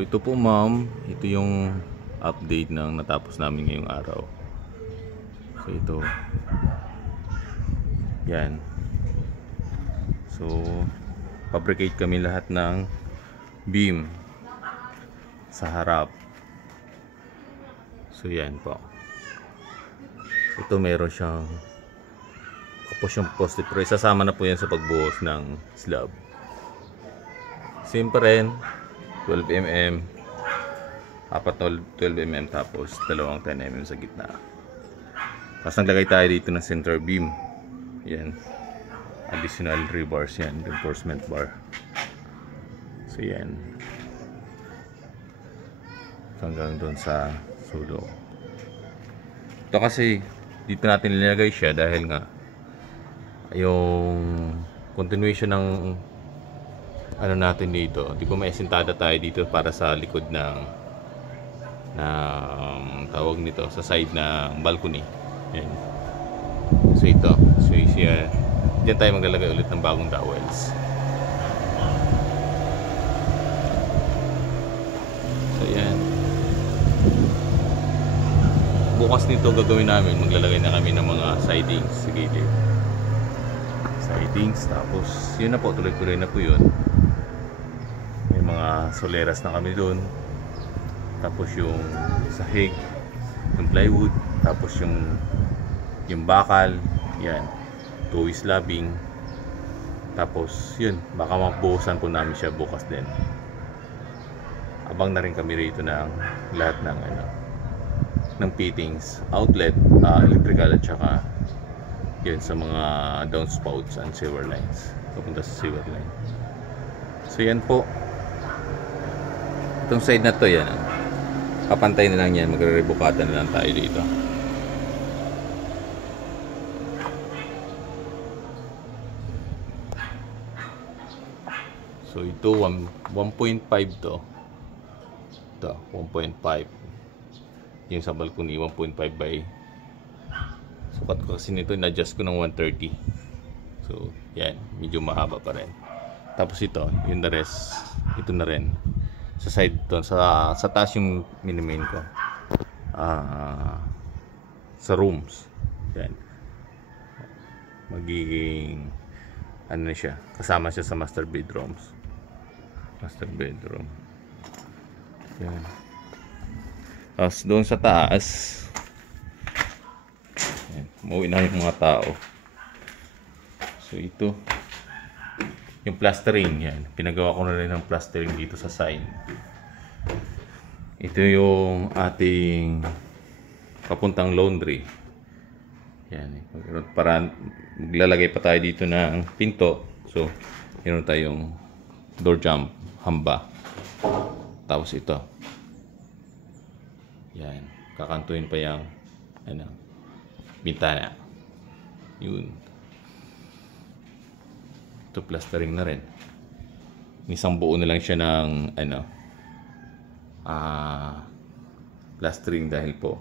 So ito po ma'am, ito yung update ng natapos namin ngayong araw. So ito. Yan. So fabricate kami lahat ng beam sa harap. So yan po. Ito meron siyang kapos yung poste, pero isasama na po yan sa pagbuhos ng slab. Same pa rin, 12mm, apat na 12mm, tapos dalawang 10mm sa gitna. Tapos naglagay tayo dito ng center beam. Yan, additional rebars yan, reinforcement bar. So yan, hanggang doon sa sulo. Ito kasi dito natin nilagay siya dahil nga yung continuation ng ano natin dito, di ba may sintada tayo dito para sa likod ng tawag nito, sa side ng balcony. Yan. So ito, so siya, diyan tayo maglalagay ulit ng bagong dowels. So yan, bukas nito gagawin namin, maglalagay na kami ng mga sidings sa gilid. Sidings, tapos yun na po, tuloy-tuloy na po yun. May mga soleras na kami doon, tapos yung sahig, yung plywood, tapos yung bakal, yan, two-way slabbing. Tapos yun, baka mabuhusan po namin siya bukas din. Abang na rin kami rito ng lahat ng ng fittings, outlet, electrical, at saka yun sa mga downspouts and sewer lines, papunta sa sewer line. So yan po, itong side na to, yan, papantay na lang yan, magre-rebukatan na lang tayo dito. So ito 1.5 to, ito 1.5, yung sa balcony 1.5 by, sukat ko kasi nito, in-adjust ko ng 130. So yan, medyo mahaba pa rin. Tapos ito, yung the rest, ito na rin sa side to, sa taas yung minimain ko, sa rooms. Yan, magiging ano na siya, kasama siya sa master bedroom. Yan. Tapos doon sa taas, umuwi na yung mga tao. So ito yung plastering, yan, pinagawa ko na rin ng plastering dito sa side. Ito yung ating papuntang laundry. Yan, para maglalagay pa tayo dito ng pinto. So meron tayong door jump, hamba. Tapos ito, yan, kakantuin pa yung bintana. Yun. Ito plastering na rin. Isang buo na lang siya ng plastering dahil po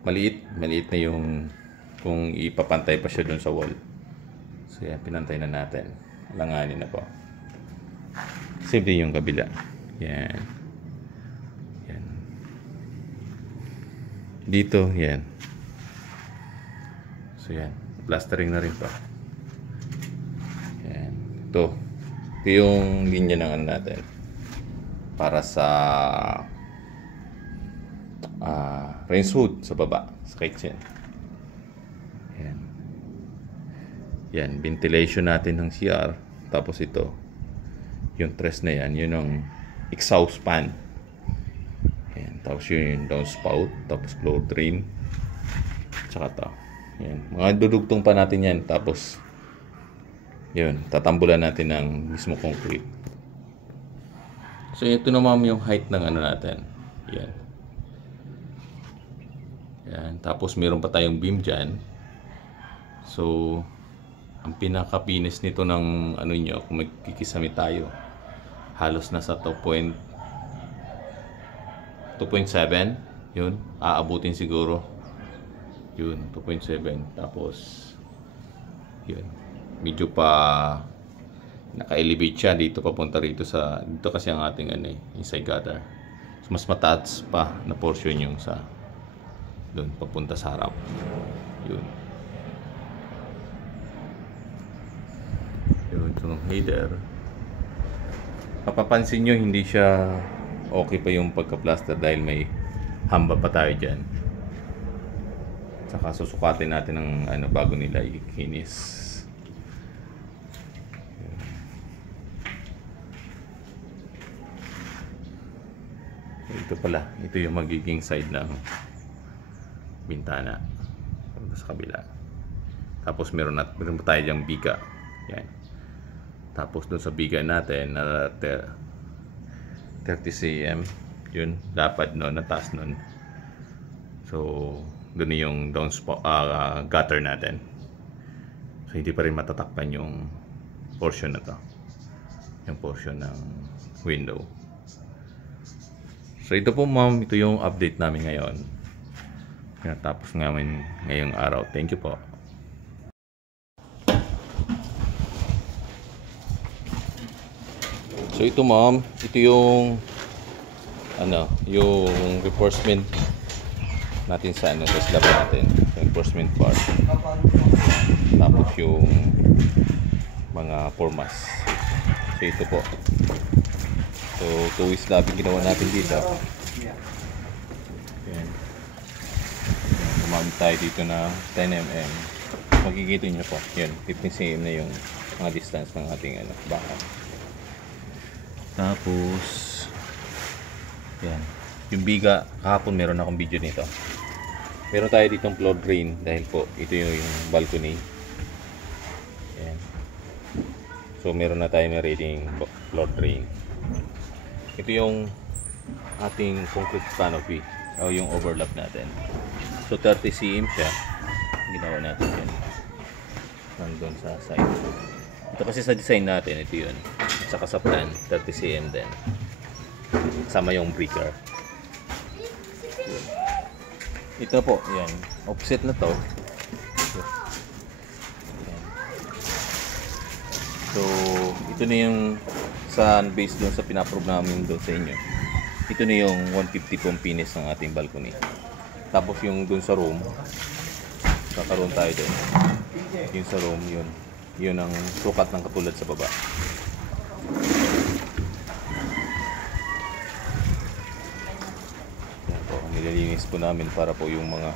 maliit na yung kung ipapantay pa siya doon sa wall. So yan, pinantay na natin. Langanin na po. Simple yung kabila. Yan. Yan. Dito, yan. So yan, plastering na rin pa. Yan. Ito yung linya ng ano natin para sa rinse hood sa baba, sa kitchen. Yan. Yan, ventilation natin ng CR. Tapos ito, yung tres na yan, yun ang exhaust fan. Yan. Tapos yun yung downspout, tapos floor drain, tsaka ito. Yan. Mga dudugtong pa natin yan. Tapos yun, tatambulan natin ng mismo concrete. So ito naman yung height ng ano natin. Yan. Yan. Tapos meron pa tayong beam dyan. So ang pinaka-pinis nito ng ano nyo, kung magkikisami tayo, halos nasa 2.7. Yun, aabutin siguro. Yun, 2.7. Tapos yun, medyo pa naka-elevate siya dito papunta rito sa dito kasi ang ating inside gutter. Mas mataas pa na portion yung sa doon papunta sa harap. Yun. Yun, itong header. Papapansin nyo, hindi siya okay pa yung pagka-plaster dahil may hamba pa tayo dyan. Saka susukatin natin ng bago nila ikinis. Ito pala, ito yung magiging side ng bintana sa kabila. Tapos meron pa tayo dyang biga. Yan. Tapos doon sa biga natin na 30 cm, yun dapat no, nataas nun. So doon yung gutter natin. So hindi pa rin matatakpan yung portion na to, yung portion ng window. So ito po ma'am, ito yung update namin ngayon. Tapos namin ngayong araw. Thank you po. So ito ma'am, ito yung yung reinforcement natin sa sa slab natin, reinforcement part. Tapos yung mga formas. So ito po. So, 2 slab yung ginawa natin dito. Ayan. Gumamit tayo dito na 10 mm. Makikita nyo po. Yan, 15 cm na yung mga distance ng ating bakan. Tapos, yan. Yung biga, kahapon meron akong video nito. Meron tayo ditong floor drain dahil po ito yung balcony. Ayan. So, meron na tayo na rating floor drain. Ito yung ating concrete canopy o yung overlap natin. So 30 cm siya. Ginawa natin yan. Nandun sa side. Ito kasi sa design natin, ito yun. Saka sa plan, 30 cm din. Sama yung breaker. Ito po, yan. Offset na to. Yan. So, ito na yung sa base doon sa pinaprove namin doon sa inyo. Ito na yung 150 pong finish ng ating balcony. Tapos yung doon sa room, kakaroon tayo doon. Yung sa room, yun ang sukat ng katulad sa baba. Yan po, nililinis po namin para po yung mga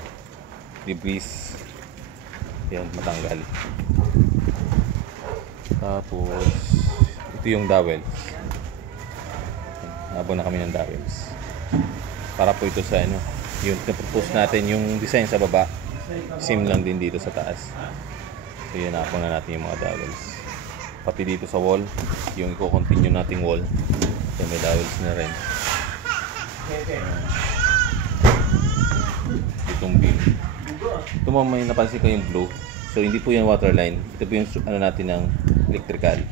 debris yan matanggal. Tapos ito yung dowels. Nabon na kami ng dowels. Para po ito sa yung na-propose natin yung design sa baba. Same lang din dito sa taas. So yan, nabon na natin yung mga dowels. Pati dito sa wall, yung i-continue nating wall. So may dowels na rin. Itong beam. Ito may napansin ko yung blue. So hindi po yung waterline. Ito po yung natin ng electrical.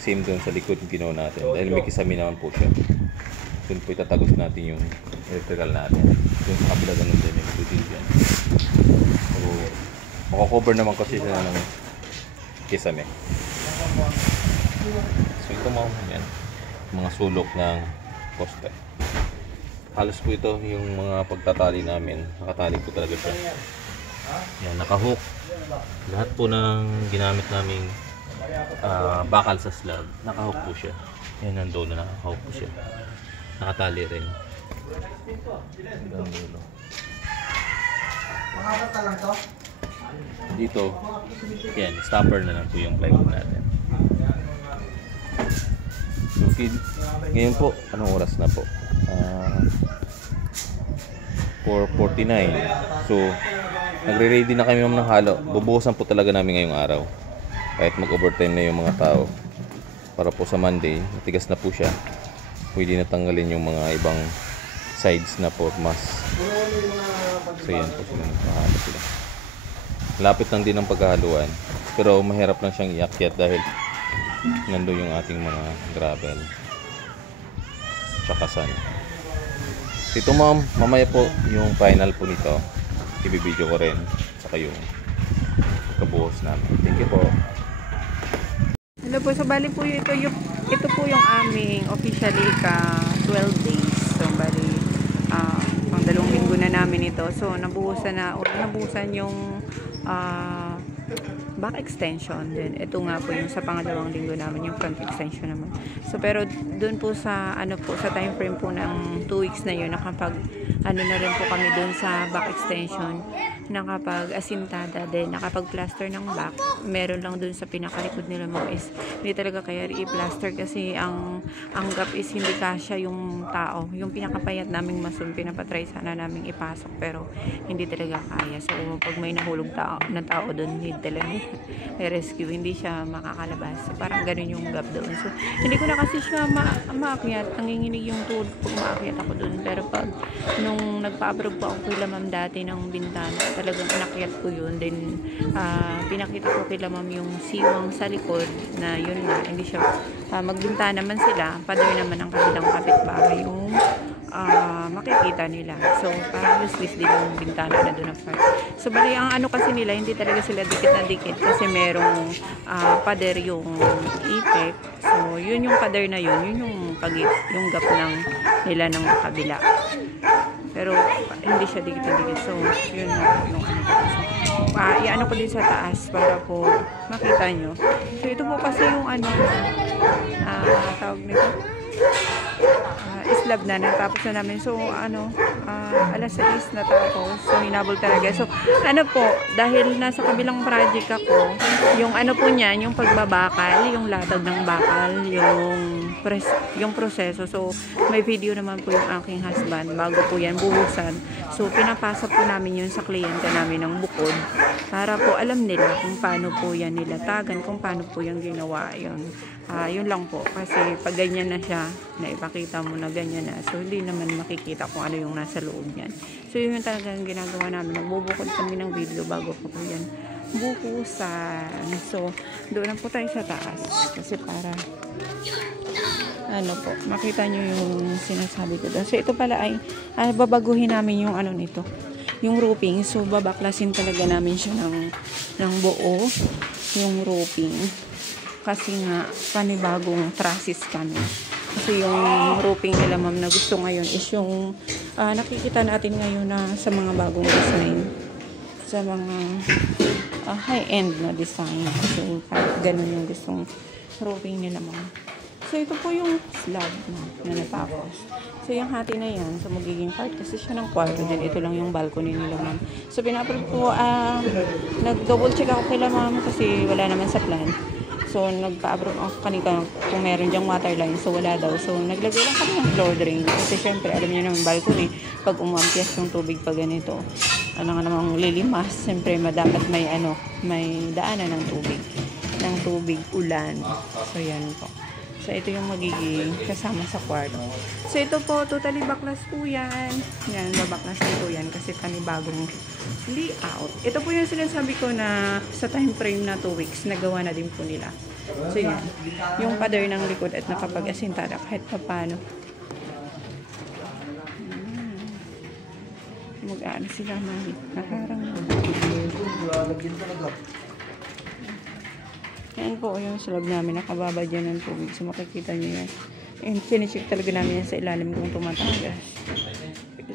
Same doon sa likod yung ginawa natin dahil may kisame naman po siya. Doon po itatagos natin yung electrical natin. Doon sa kabila ganun din yung butil yan. So makakover naman kasi siya ng kisame. So ito yan, mga sulok ng poste. Halos po ito yung mga pagtatali namin. Nakatali po talaga siya. Yan, nakahook. Lahat po ng ginamit naming bakal sa slab, nakahook po siya. Yan, nandoon na nakahook po siya. Nakatali rin. Dito, yan, stopper na lang po yung plywood natin. Okay. Ngayon po, anong oras na po? 4:49. So, nagre-ready na kami ng halo. Bubuhusan po talaga namin ngayong araw. Kahit mag-overtime na yung mga tao. Para po sa Monday, matigas na po siya. Pwede na tanggalin yung mga ibang sides na formas. So yan po sila, magpahalo sila. Lapit lang din ang paghahaluan. Pero mahirap lang siyang iakyat dahil nandun yung ating mga gravel. Tsaka sand. Ito ma'am, mamaya po yung final po nito. Ibibideo ko rin. Tsaka yung kabuhos namin. Thank you po. Hello po, so bali po ito po yung aming officially ka 12 days So, bali, pang 2 linggo na namin ito. So, nabuhusan yung back extension din. Ito nga po yung sa pangalawang linggo namin, yung front extension naman. So, pero dun po sa, sa time frame po ng 2 weeks na yun, nakapag, na rin po kami dun sa back extension, nakapag asintada din, nakapag plaster ng back. Meron lang dun sa pinakalikod nila mga is, hindi talaga kaya i-plaster kasi ang gap is hindi kasya yung tao. Yung pinakapayat naming masun, pinapatry sana naming ipasok, pero hindi talaga kaya. So, pag may nahulog na tao dun, need talaga rescue, hindi siya makakalabas. So, parang ganun yung gap doon. So, hindi ko na kasi siya maakyat. Nanginginig yung tuhod pag maakyat ako doon. Pero pag nung nagpa-abroad po ako kila ma'am dati ng bintana, talagang inakyat ko yun. Then, pinakita ko kila ma'am yung siwang sa likod na yun nga, hindi siya magbintana man sila. Pader naman ang kabilang kapitbahay yung makikita nila. So, parang useless din yung bintana na doon na part. So, bali, ang kasi nila, hindi talaga sila dikit na dikit kasi merong pader yung ipek. So, yun yung pader na yun yung gap ng nila ng kabila. Pero, hindi siya dikit na dikit. So, yun na yung iano ko din sa taas para po makita nyo. So, ito po kasi yung tawag nito, islab na natapos na namin. So, alas 6 na tapos. So, hinabol talaga. So, po, dahil nasa kabilang project ako, yung po niyan, yung pagbabakal, yung latag ng bakal, yung proseso. So, may video naman po yung aking husband bago po yan buhusan. So, pinapasa po namin yun sa kliyente namin ng bukod para po alam nila kung paano po yan nilatagan, kung paano po yung ginawa. Yun lang po. Kasi pag ganyan na siya, naipakita mo na ganyan na. So, hindi naman makikita kung ano yung nasa loob niyan. So, yun yung talagang ginagawa namin. Nagbubukod kami ng video bago po yan buhusan. So, doon na po tayo sa taas. Kasi para po, makita nyo yung sinasabi ko doon. So, ito pala ay babaguhin namin yung nito. Yung roofing. So, babaklasin talaga namin siya ng buo. Yung roofing. Kasi nga, panibagong trusses kami. Kasi yung roofing nila ma'am na gusto ngayon is yung nakikita natin ngayon na sa mga bagong design. Sa mga high-end na design. So, ganun yung gustong roofing nila ma'am. So, ito po yung slab na natapos. So, yung hati na yan, so magiging part kasi siya ng kwarto din. Ito lang yung balcony nila ma'am. So, pinapalog po, nag-double check ako kila ma'am kasi wala naman sa plan. So, nagpa-abroad ako kanina kung meron dyang water line. So, wala daw. So, naglagay lang kami ng floor drain. Kasi, syempre, alam niyo naman, balcony, pag umampias yung tubig pa ganito, nga namang lilimas, syempre, dapat may daanan ng tubig, ulan. So, yan po. So, ito yung magiging kasama sa kwarto. So, ito po, totally baklas po yan. Yan, babaklas po yan kasi panibagong layout. Ito po yung sinasabi ko na sa time frame na 2 weeks, nagawa na din po nila. So, yan. Yung pader ng likod at nakapag-asintada kahit paano. Mag-ano sila mali. Nakarang yan po yung slab namin. Nakababa dyan ng tubig. So makikita nyo yan. And finicheck talaga namin yan sa ilalim kung tumatagas.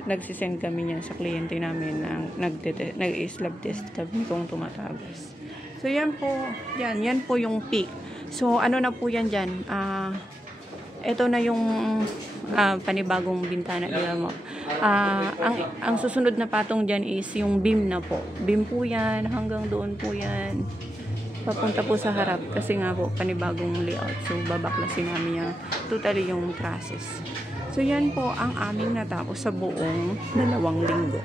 Nagsisend kami yan sa kliyente namin na nag-slab test kami kung tumatagas. So yan po. Yan po yung peak. So ano na po yan dyan. Ito na yung panibagong bintana nila mo. Ang susunod na patong dyan is yung beam na po. Beam po yan. Hanggang doon po yan. Papunta po sa harap. Kasi nga po, panibagong layout. So, babaklasin namin yan. Totally yung process. So, yan po ang aming natapos sa buong 2 linggo.